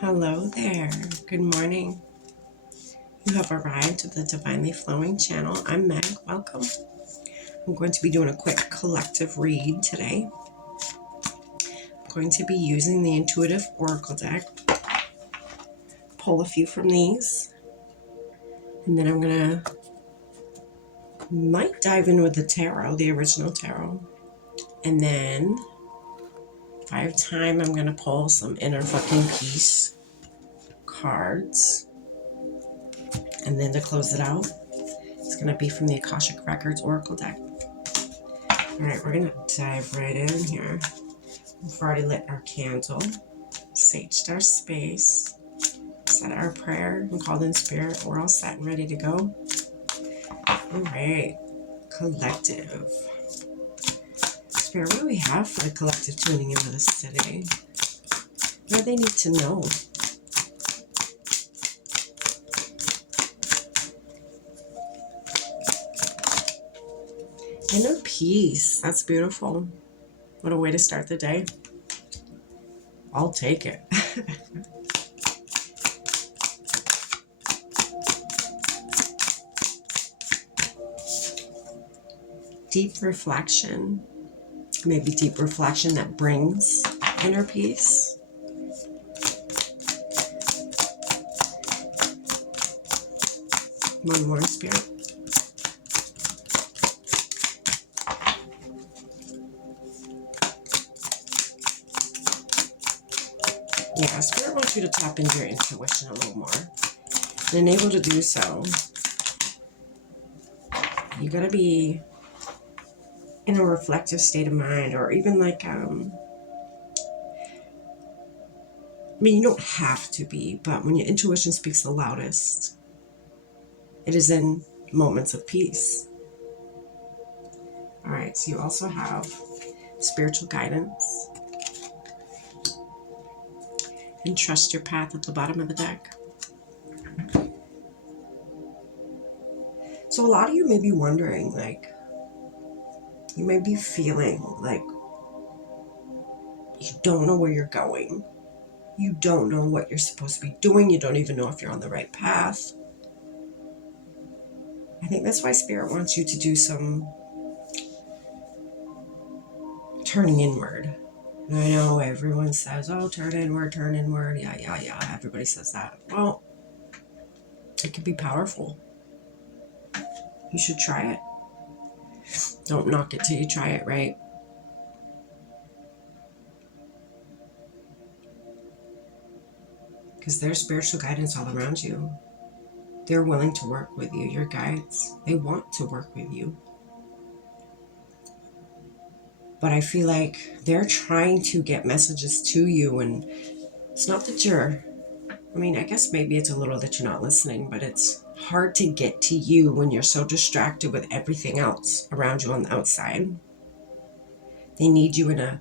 Hello there. Good morning. You have arrived at the Divinely Flowing channel. I'm Meg. Welcome. I'm going to be doing a quick collective read today. I'm going to be using the Intuitive Oracle deck. Pull a few from these. And then I'm going to might dive in with the tarot, the original tarot. And then if I have time, I'm going to pull some inner fucking peace cards. And then to close it out, it's going to be from the Akashic Records Oracle deck. All right, we're going to dive right in here. We've already lit our candle, saged our space, said our prayer, and called in spirit. We're all set and ready to go. All right, collective. Spirit, what do we have for the collective tuning into this today? What do they need to know? Inner peace. That's beautiful. What a way to start the day. I'll take it. Deep reflection. Maybe deep reflection that brings inner peace. One more, Spirit. Yeah, Spirit wants you to tap into your intuition a little more. And able to do so, you gotta be in a reflective state of mind, or even like, you don't have to be, but when your intuition speaks the loudest, it is in moments of peace. All right, so you also have spiritual guidance and trust your path at the bottom of the deck. So a lot of you may be wondering, like, you may be feeling like you don't know where you're going. You don't know what you're supposed to be doing. You don't even know if you're on the right path. I think that's why Spirit wants you to do some turning inward. And I know everyone says, oh, turn inward. Yeah. Everybody says that. Well, it can be powerful. You should try it. Don't knock it till you try it, right? Because there's spiritual guidance all around you. They're willing to work with you, your guides. They want to work with you. But I feel like they're trying to get messages to you, and it's not that I guess maybe it's a little that you're not listening, but it's hard to get to you when you're so distracted with everything else around you on the outside. They need you in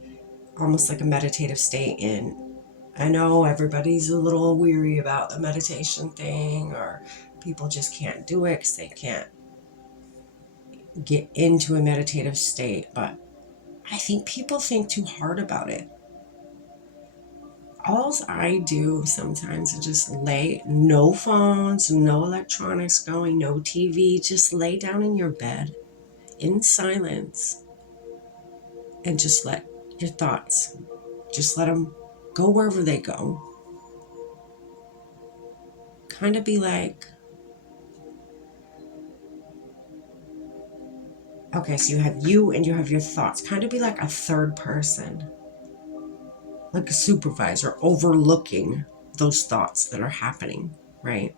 almost like a meditative state. And I know everybody's a little weary about the meditation thing, or people just can't do it because they can't get into a meditative state. But I think people think too hard about it. All I do sometimes is just no phones, no electronics going, no TV, just lay down in your bed in silence and just let your thoughts, just let them go wherever they go. Kind of be like, okay, so you have you and you have your thoughts. Kind of be like a third person, like a supervisor overlooking those thoughts that are happening, right?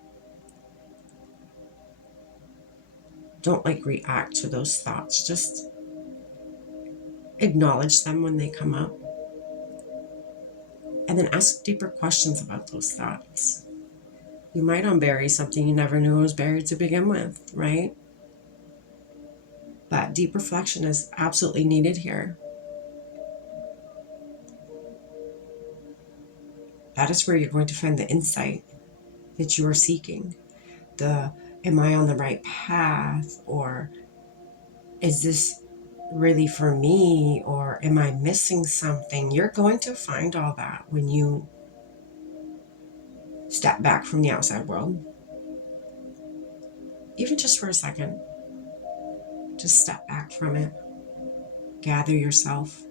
Don't react to those thoughts. Just acknowledge them when they come up. And then ask deeper questions about those thoughts. You might unbury something you never knew was buried to begin with, right? But deep reflection is absolutely needed here. That is where you're going to find the insight that you are seeking. Am I on the right path? Or is this really for me? Or am I missing something? You're going to find all that when you Step back from the outside world. Even just for a second. Just step back from it. Gather yourself.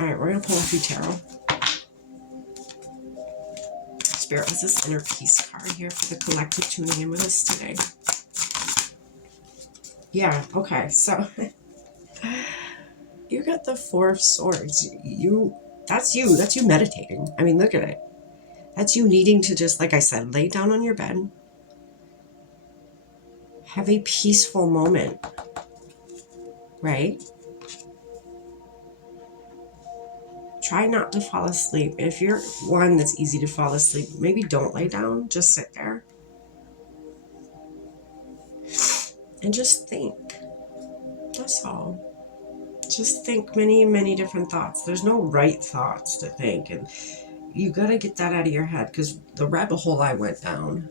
All right, we're going to pull a few tarot. Spirit, what's this inner peace card here for the collective tuning in with us today? Yeah, okay, so you got the Four of Swords. That's you meditating. I mean, look at it. That's you needing to just, like I said, lay down on your bed. Have a peaceful moment, right? Try not to fall asleep. If you're one that's easy to fall asleep, maybe don't lay down. Just sit there. And just think. That's all. Just think many, many different thoughts. There's no right thoughts to think. And you got to get that out of your head, because the rabbit hole I went down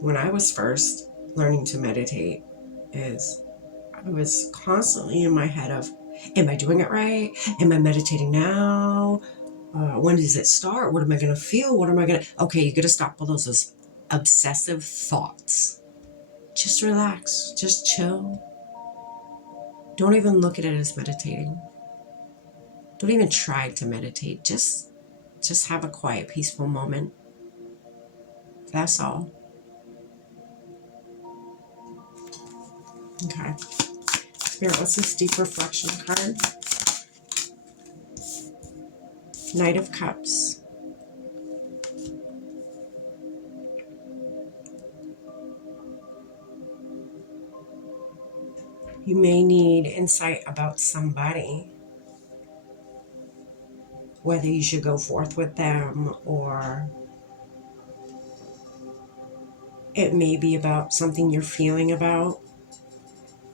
when I was first learning to meditate is I was constantly in my head of, am I doing it right? Am I meditating now? When does it start? What am I going to feel? What am I going to... Okay, you got to stop all those obsessive thoughts. Just relax. Just chill. Don't even look at it as meditating. Don't even try to meditate. Just have a quiet, peaceful moment. That's all. Okay. Spirit, what's this deep reflection card? Knight of Cups. You may need insight about somebody, whether you should go forth with them, or it may be about something you're feeling about,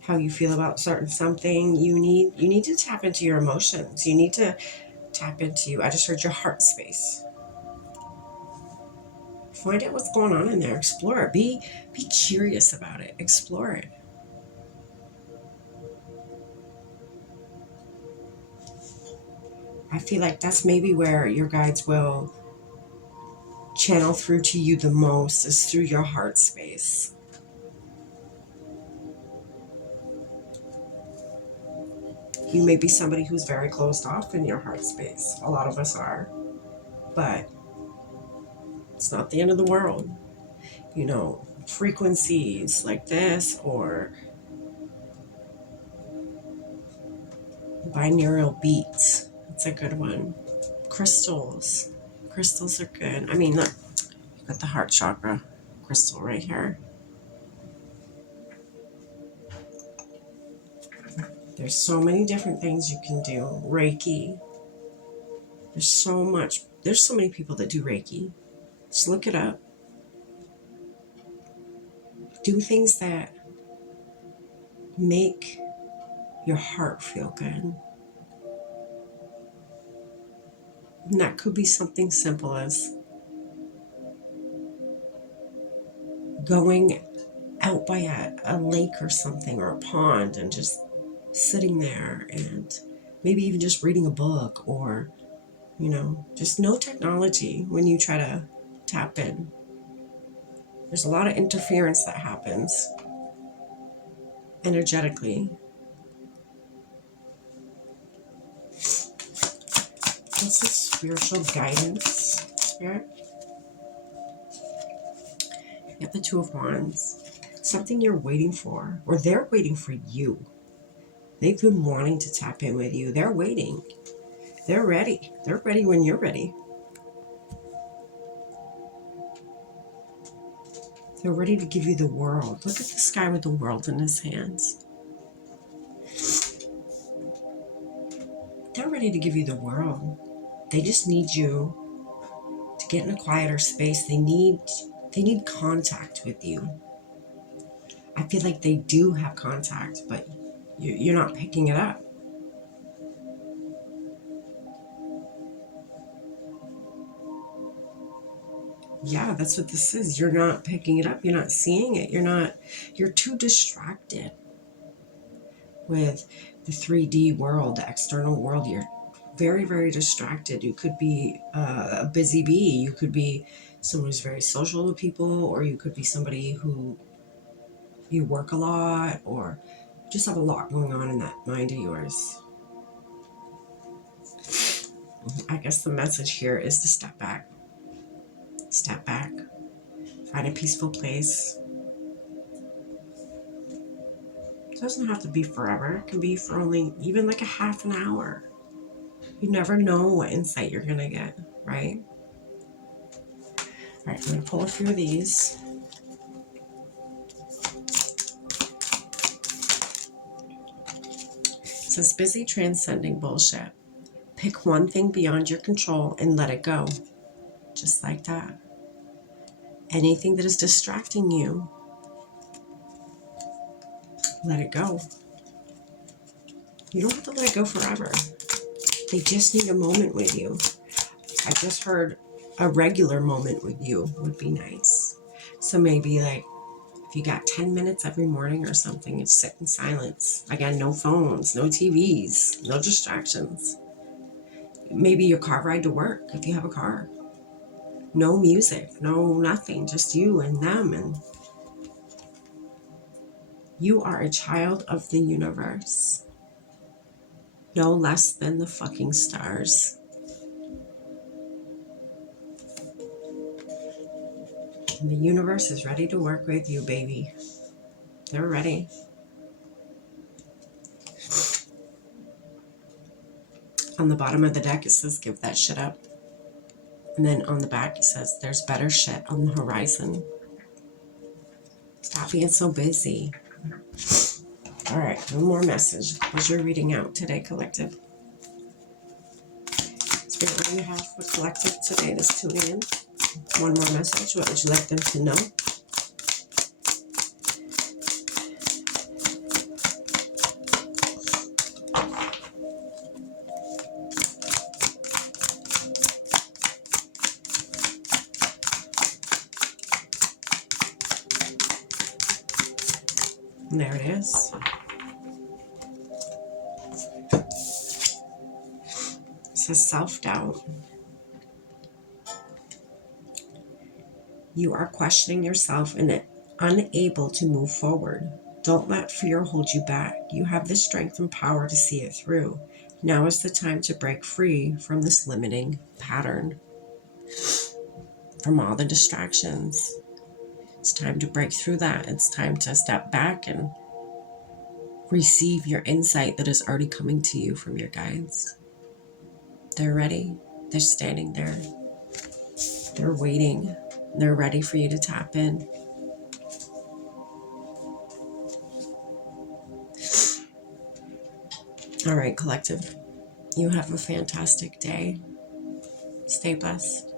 how you feel about certain something. You need to tap into your emotions. You need to tap into, I just heard your heart space. Find out what's going on in there. Explore it. Be curious about it. Explore it. I feel like that's maybe where your guides will channel through to you the most, is through your heart space. You may be somebody who's very closed off in your heart space. A lot of us are. But it's not the end of the world. You know, frequencies like this, or binaural beats. That's a good one. Crystals. Crystals are good. I mean, look, you've got the heart chakra crystal right here. There's so many different things you can do. Reiki. There's so many people that do Reiki. Just look it up. Do things that make your heart feel good. And that could be something simple as going out by a lake or something, or a pond, and just sitting there, and maybe even just reading a book, or, you know, just no technology when you try to tap in. There's a lot of interference that happens energetically. What's this spiritual guidance, Spirit? You have the Two of Wands. Something you're waiting for, or they're waiting for you. They've been wanting to tap in with you. They're waiting. They're ready. They're ready when you're ready. They're ready to give you the world. Look at this guy with the world in his hands. They're ready to give you the world. They just need you to get in a quieter space. They need contact with you. I feel like they do have contact, but you're not picking it up. Yeah, that's what this is. You're not picking it up. You're not seeing it. You're too distracted with the 3D world, the external world. You're very, very distracted. You could be a busy bee. You could be someone who's very social with people, or you could be somebody who you work a lot, or just have a lot going on in that mind of yours. I guess the message here is to step back. Step back. Find a peaceful place. It doesn't have to be forever. It can be for only even like a half an hour. You never know what insight you're going to get, right? All right, I'm going to pull a few of these. It says, busy transcending bullshit. Pick one thing beyond your control and let it go. Just like that. Anything that is distracting you, let it go. You don't have to let it go forever. They just need a moment with you. I just heard a regular moment with you would be nice. So maybe like if you got 10 minutes every morning or something, and sit in silence. Again, no phones, no TVs, no distractions. Maybe your car ride to work if you have a car. No music, no nothing, just you and them. And you are a child of the universe. No less than the fucking stars. And the universe is ready to work with you, baby. They're ready. On the bottom of the deck, it says, give that shit up. And then on the back, it says, there's better shit on the horizon. Stop being so busy. All right, one more message as you're reading out today, collective. Spirit, what do you have for collective today that's tuning in? One more message. What would you like them to know? And there it is. It says self-doubt. You are questioning yourself and unable to move forward. Don't let fear hold you back. You have the strength and power to see it through. Now is the time to break free from this limiting pattern, from all the distractions. It's time to break through that. It's time to step back and receive your insight that is already coming to you from your guides. They're ready. They're standing there. They're waiting. They're ready for you to tap in. All right, collective. You have a fantastic day. Stay blessed.